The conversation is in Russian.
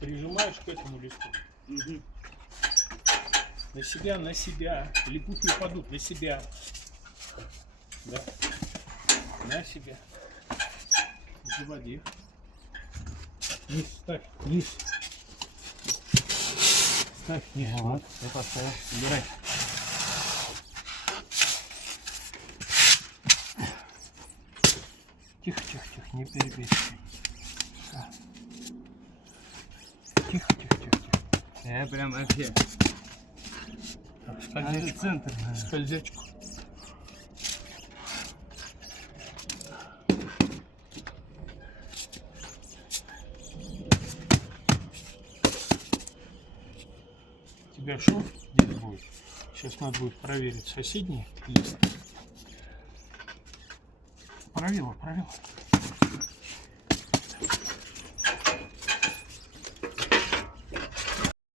прижимаешь к этому листу. Угу. На себя, на себя. Липут не падут, на себя. Да. На себя. Заводи. Низ ставь, низ. Ставь низ. Вот, я поставил. Убирай. Тихо, тихо, тихо, не перебесивай. Тихо, тихо, тихо, тихо. Прям вообще. Так, скользячку. Центр. Скользячку. У тебя шов здесь будет. Сейчас надо будет проверить соседний лист. Правило, правило.